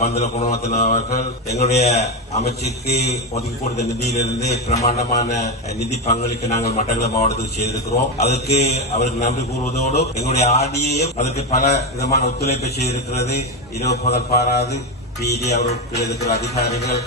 பந்தல குணவர்த்தன அவர்கள் எங்களுடைய அமைச்சுக்கு ஒதுக்கி கொடுத்த நிதியிலிருந்து பிரமாண்டமான நிதி பங்களிக்க நாங்கள் மட்டக்களப்பு மாவட்டத்துக்கு செய்திருக்கிறோம். அதற்கு அவருக்கு நன்றி கூறுவதோடு எங்களுடைய ஆடியையும் அதற்கு பல விதமான ஒத்துழைப்பை செய்திருக்கிறது. இரவு பகல் பாராது. பிடி அவருக்கு இருக்கிற அதிகாரிகள்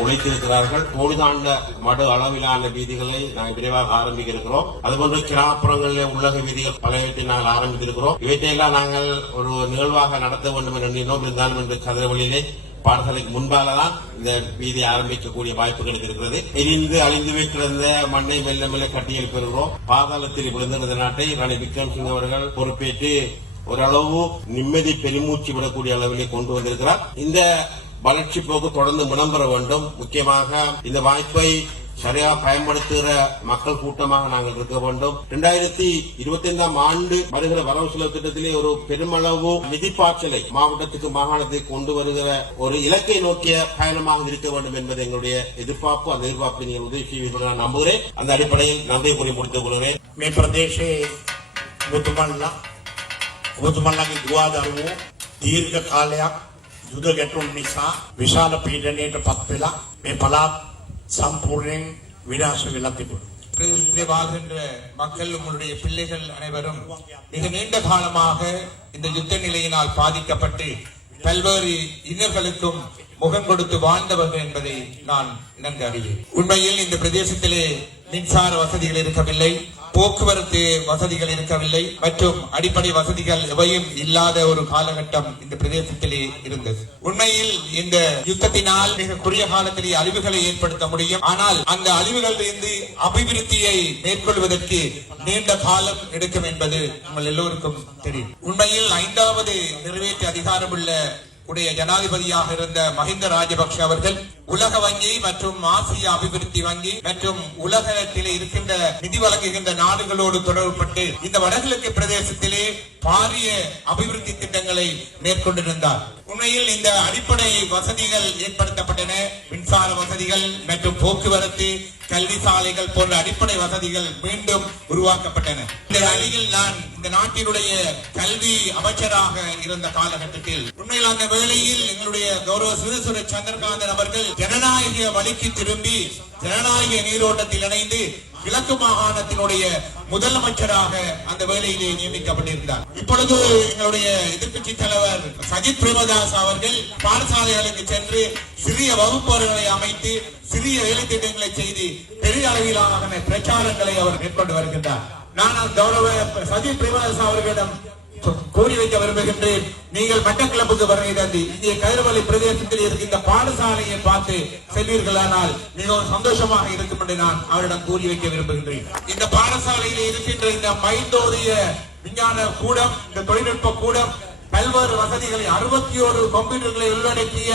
உழைத்திருக்கிறார்கள். கோடிதாண்ட மடு அளவிலான வீதிகளை நாங்கள் விரைவாக ஆரம்பிக்க இருக்கிறோம் அதுபோன்று கிராமப்புறங்களில் உள்ளக வீதிகள் பலவற்றை நாங்கள் ஆரம்பித்திருக்கிறோம். இவற்றையெல்லாம் நாங்கள் ஒரு நிகழ்வாக நடத்த வேண்டும் என்று எண்ணினோம் இருந்தாலும் இன்று சதுரவழியிலே பாடசாலைக்கு முன்பாக தான் இந்த வீதி ஆரம்பிக்கக்கூடிய வாய்ப்புகள் இருக்கிறது. எரிந்து அழிந்து கிடந்த மண்ணை மெல்ல மெல்ல கட்டியில் பெறுகிறோம். பாதாளத்தில் விழுந்திருந்த நாட்டை ராணி விக்ரம் சிங் அவர்கள் பொறுப்பேற்று ஓரளவு நிம்மதி பெருமூச்சு விடக்கூடிய அளவிலே கொண்டு வந்திருக்கிறார். இந்த வளர்ச்சி போக்கு தொடர்ந்து முனம்பெற வேண்டும். முக்கியமாக இந்த வாய்ப்பை சரியா பயன்படுத்துகிற மக்கள் கூட்டமாக நாங்கள் இருக்க வேண்டும். இரண்டாயிரத்தி இருபத்தி ஐந்தாம் ஆண்டு வருகிற வரவு செலவு திட்டத்திலே ஒரு பெருமளவு நிதிப்பாய்ச்சலை மாவட்டத்துக்கு மாகாணத்தை கொண்டு வருகிற ஒரு இலக்கை நோக்கிய பயணமாக இருக்க வேண்டும் என்பது எங்களுடைய எதிர்பார்ப்பு. அந்த எதிர்பார்ப்பை நீங்கள் உதவி செய்வீர்கள் நான் நம்புகிறேன். அந்த அடிப்படையில் நன்றி கூறி முடித்துக் கொள்கிறேன். மே பிரதேச ಒಬ್ಬ ಮಲ್ಲ ಒಬ್ಬ ಮಲ್ಲಾಗಿ ದುವಾ යුද ගැටුම් නිසා විශාල පීඩනයට පත් වෙලා මේ පළාත් සම්පූර්ණයෙන් විනාශ වෙලා තිබුණා. பிரதேசத்திலே வாழ்கின்ற மக்கள் உங்களுடைய பிள்ளைகள் அனைவரும் மிக நீண்ட காலமாக இந்த யுத்த நிலையினால் பாதிக்கப்பட்டு பல்வேறு இன்னல்களுக்கும் முகம் கொடுத்து வாழ்ந்தவர்கள் என்பதை நான் நன்கு அறிவேன் உண்மையில் இந்த பிரதேசத்திலே மின்சார வசதிகள் இருக்கவில்லை போக்குவரத்து வசதிகள் இருக்கவில்லை மற்றும் அடிப்படை வசதிகள் எவையும் இல்லாத ஒரு காலகட்டம் இந்த பிரதேசத்திலே இருந்தது. உண்மையில் இந்த யுத்தத்தினால் மிக குறுகிய காலத்திலே அழிவுகளை ஏற்படுத்த முடியும். ஆனால் அந்த அழிவுகளிலிருந்து அபிவிருத்தியை மேற்கொள்வதற்கு நீண்ட காலம் எடுக்கும் என்பது உங்கள் எல்லோருக்கும் தெரியும். உண்மையில் ஐந்தாவது நிறைவேற்று அதிகாரமுள்ள உடைய ஜனாதிபதியாக இருந்த மஹிந்த ராஜபக்ஷ அவர்கள் உலக வங்கி மற்றும் ஆசிய அபிவிருத்தி வங்கி மற்றும் உலகத்திலே இருக்கின்ற நிதி வழங்குகின்ற நாடுகளோடு தொடர்புபட்டு இந்த வடகிழக்கு பிரதேசத்திலே பாரிய அபிவிருத்தி திட்டங்களை மேற்கொண்டிருந்தார். உண்மையில் இந்த அடிப்படை வசதிகள் ஏற்படுத்தப்பட்டன. மின்சார வசதிகள் மற்றும் போக்குவரத்து கல்வி சாலைகள் போன்ற அடிப்படை வசதிகள் மீண்டும் உருவாக்கப்பட்டன. இந்த வேளையில் நான் இந்த நாட்டினுடைய கல்வி அமைச்சராக இருந்த காலகட்டத்தில் உண்மையில் அந்த வேளையில் எங்களுடைய கௌரவ சுரசுர சந்திரகாந்தன் அவர்கள் ஜனநாயக வழிக்கு திரும்பி ஜனநாயக நீரோட்டத்தில் இணைந்து கிழக்கு மாகாணத்தினுடைய முதலமைச்சராக அந்த வேலையிலே நியமிக்கப்பட்டிருந்தார். இப்பொழுது எங்களுடைய எதிர்க்கட்சி தலைவர் சஜித் பிரேமதாஸ் அவர்கள் பாடசாலைகளுக்கு சென்று சிறிய வகுப்பறைகளை அமைத்து சிறிய வேலை திட்டங்களை செய்து பெரிய அளவிலான பிரச்சாரங்களை அவர் மேற்கொண்டு வருகின்றார். நான் கௌரவ சஜித் பிரேமதாஸ் அவர்களிடம் கோரி வைக்க விரும்புகின்றேன். நீங்கள் மட்டக்கிழப்புக்கு வருகை தந்து இங்கே கதிரவலை பிரதேசத்தில் இருக்கின்ற பாடசாலையை பார்த்து செல்வீர்களானால் மிகவும் சந்தோஷமாக இருக்கும் என்று நான் அவரிடம் கூறி வைக்க விரும்புகின்றேன். இந்த பாடசாலையில் இருக்கின்ற இந்த மைந்தோதிய விஞ்ஞான கூடம் இந்த தொழில்நுட்ப கூடம் பல்வேறு வசதிகளை அறுபத்தி ஒரு கம்ப்யூட்டர்களை உள்ளடக்கிய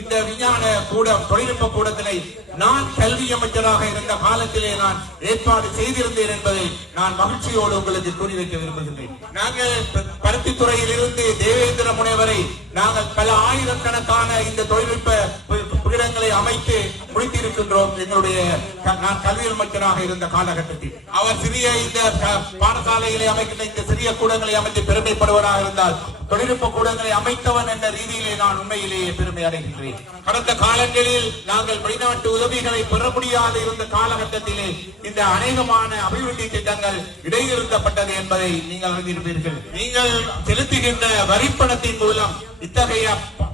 இந்த விஞ்ஞான கூடம் தொழில்நுட்ப கூடத்தினை நான் கல்வி அமைச்சராக இருந்த காலத்திலே நான் ஏற்பாடு செய்திருந்தேன் என்பதை நான் மகிழ்ச்சியோடு உங்களுக்கு கூறி வைக்க விரும்புகின்றேன். நாங்கள் ப- பருத்தித்துறையில் இருந்து தேவேந்திர முனைவரை நாங்கள் பல ஆயிரக்கணக்கான இந்த தொழில்நுட்ப பி- அமைத்து முடித்திருக்கின்றோம் எங்களுடைய நான் கல்வி அமைச்சராக இருந்த காலகட்டத்தில். அவர் சிறிய இந்த பாடசாலைகளை அமைக்கின்ற இந்த சிறிய கூடங்களை அமைத்து பெருமைப்படுவராக இருந்தால் தொழில்நுட்ப கூடங்களை அமைத்தவன் என்ற ரீதியிலே நான் உண்மையிலேயே பெருமை அடைகின்றேன். கடந்த காலங்களில் நாங்கள் வெளிநாட்டு உதவிகளை பெற முடியாது இருந்த காலகட்டத்திலே இந்த அநேகமான அபிவிருத்தி திட்டங்கள் இடைநிறுத்தப்பட்டது என்பதை நீங்கள் அறிந்திருப்பீர்கள். நீங்கள் செலுத்துகின்ற வரிப்பணத்தின் மூலம் இத்தகைய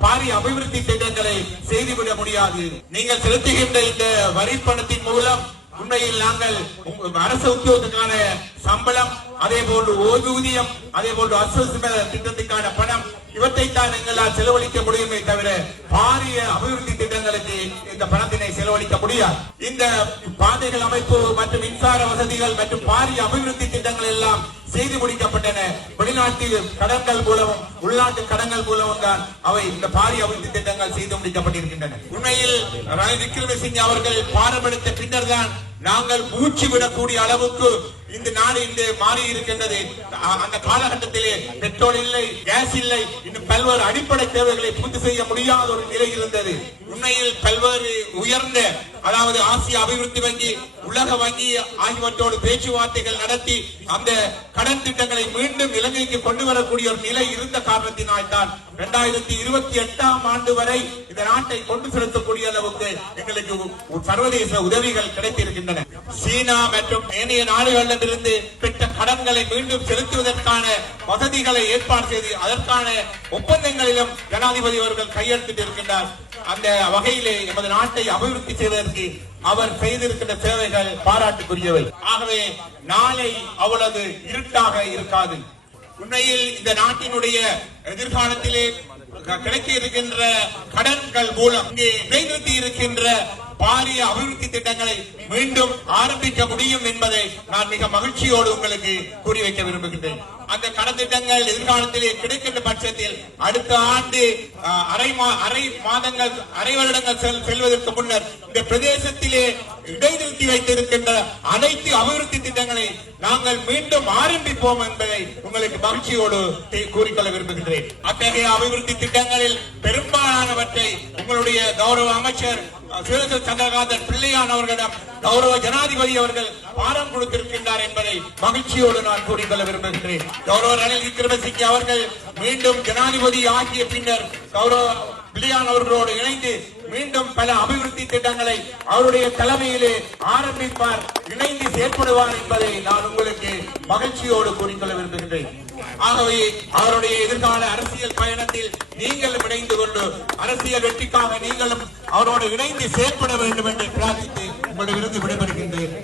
பாரிய அபிவிருத்தி திட்டங்களை செய்துவிட முடியாது. நீங்கள் செலுத்துகின்ற இந்த வரிப்பணத்தின் மூலம் உண்மையில் நாங்கள் அரசு உத்தியோகத்துக்கான சம்பளம் அதே போன்று ஓய்வூதியம் அதே போன்று அசுவ திட்டத்துக்கான பணம் இவற்றைத்தான் எங்களால் செலவழிக்க முடியுமே தவிர பாரிய அபிவிருத்தி திட்டங்களுக்கு இந்த பணத்தினை செலவழிக்க முடியாது. இந்த பாதைகள் அமைப்பு மற்றும் மின்சார வசதிகள் மற்றும் பாரிய அபிவிருத்தி திட்டங்கள் எல்லாம் செய்து முடிக்கப்பட்டன. வெளிநாட்டு கடன்கள் மூலமும் உள்நாட்டு கடன்கள் மூலமும் தான் அவை இந்த பாரிய அபிவிருத்தி திட்டங்கள் செய்து முடிக்கப்பட்டிருக்கின்றன. உண்மையில் ரணில் விக்ரமசிங்க அவர்கள் பாரம்பரியத்த பின்னர் தான் நாங்கள் மூச்சு விடக்கூடிய அளவுக்கு இந்த நாடு இந்த மாறி இருக்கின்றது. அந்த காலகட்டத்திலே பெட்ரோல் இல்லை கேஸ் இல்லை இன்னும் பல்வேறு அடிப்படை தேவைகளை பூர்த்தி செய்ய முடியாத ஒரு நிலை இருந்தது. உண்மையில் பல்வேறு உயர்ந்த அதாவது ஆசிய அபிவிருத்தி வங்கி உலக வங்கி ஆகியவற்றோடு பேச்சுவார்த்தைகள் நடத்தி அந்த கடன் திட்டங்களை மீண்டும் இலங்கைக்கு கொண்டு வரக்கூடிய ஒரு நிலை இருந்த காரணத்தினால் தான் இரண்டாயிரத்தி இருபத்தி எட்டாம் ஆண்டு வரை இந்த நாட்டை கொண்டு செலுத்தக்கூடிய அளவுக்கு எங்களுக்கு சர்வதேச உதவிகள் கிடைத்திருக்கின்றன. சீனா மற்றும் ஏனைய நாடுகளிடமிருந்து பெற்ற கடன்களை மீண்டும் செலுத்துவதற்கான வசதிகளை ஏற்பாடு செய்து அதற்கான ஒப்பந்தங்களிலும் ஜனாதிபதி அவர்கள் கையெழுத்திட்டு இருக்கின்றார் அந்த வகையிலே எமது நாட்டை அபிவிருத்தி செய்வதற்கு அவர் செய்திருக்கின்ற சேவைகள் பாராட்டுக்குரியவை. ஆகவே நாளை அவ்வளவு இருட்டாக இருக்காது. உண்மையில் இந்த நாட்டினுடைய எதிர்காலத்திலே கிடைக்க இருக்கின்ற கடன்கள் மூலம் இங்கே இருக்கின்ற பாரிய அபிவிருத்தி திட்டங்களை மீண்டும் ஆரம்பிக்க முடியும் என்பதை நான் மிக மகிழ்ச்சியோடு உங்களுக்கு கூறி வைக்க விரும்புகின்றேன். அந்த கடன் திட்டங்கள் எதிர்காலத்திலே கிடைக்கின்ற பட்சத்தில் அடுத்த ஆண்டு அரை அரை மாதங்கள் அரை வருடங்கள் செல்வதற்கு முன்னர் இந்த பிரதேசத்திலே இடைநிறுத்தி வைத்திருக்கின்ற அனைத்து அபிவிருத்தி திட்டங்களை நாங்கள் மீண்டும் ஆரம்பிப்போம் என்பதை உங்களுக்கு மகிழ்ச்சியோடு கூறிக்கொள்ள விரும்புகின்றேன். அத்தகைய அபிவிருத்தி திட்டங்களில் பெரும்பாலானவற்றை எங்களுடைய கௌரவ அமைச்சர் அஹ், சந்திரகாந்தன் பிள்ளையான் அவர்களிடம் கௌரவ ஜனாதிபதி அவர்கள் பாடம் கொடுத்திருக்கின்றார் என்பதை மகிழ்ச்சியோடு நான் கூறிக்கொள்ள விரும்புகின்றேன். கௌரவ ரணில் விக்ரமசிங்கே அவர்கள் மீண்டும் ஜனாதிபதி ஆகிய பின்னர் கௌரவ பிள்ளையான் அவர்களோடு இணைந்து மீண்டும் பல அபிவிருத்தி திட்டங்களை அவருடைய தலைமையிலே ஆரம்பிப்பார் இணைந்து செயற்படுவார் என்பதை நான் உங்களுக்கு மகிழ்ச்சியோடு கூறிக்கொள்ள விரும்புகின்றேன். ஆகவே அவருடைய எதிர்கால அரசியல் பயணத்தில் நீங்களும் இணைந்து கொண்டு அரசியல் வெற்றிக்காக நீங்களும் அவரோடு இணைந்து செயல்பட வேண்டும் என்று பிரார்த்தித்து உங்களிடமிருந்து விடைபெறுகின்றேன்.